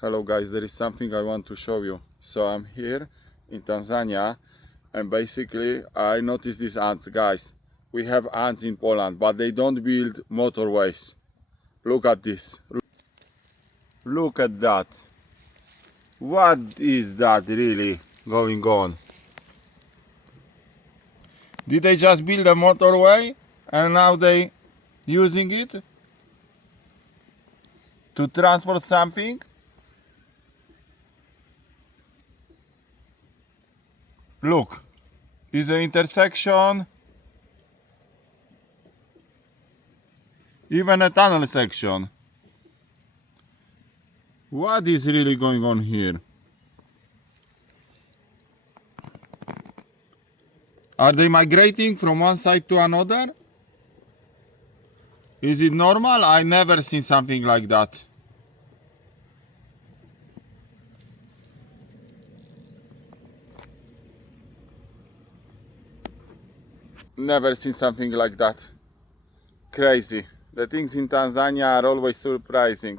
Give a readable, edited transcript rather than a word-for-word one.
Hello guys, there is something I want to show you. So I'm here in Tanzania and basically I noticed these ants. Guys, we have ants in Poland, but they don't build motorways. Look at this. Look at that. What is that really going on? Did they just build a motorway and now they using it to transport something? Look, is an intersection, even a tunnel section. What is really going on here? Are they migrating from one side to another? Is it normal? I never seen something like that. Never seen something like that. Crazy. The things in Tanzania are always surprising.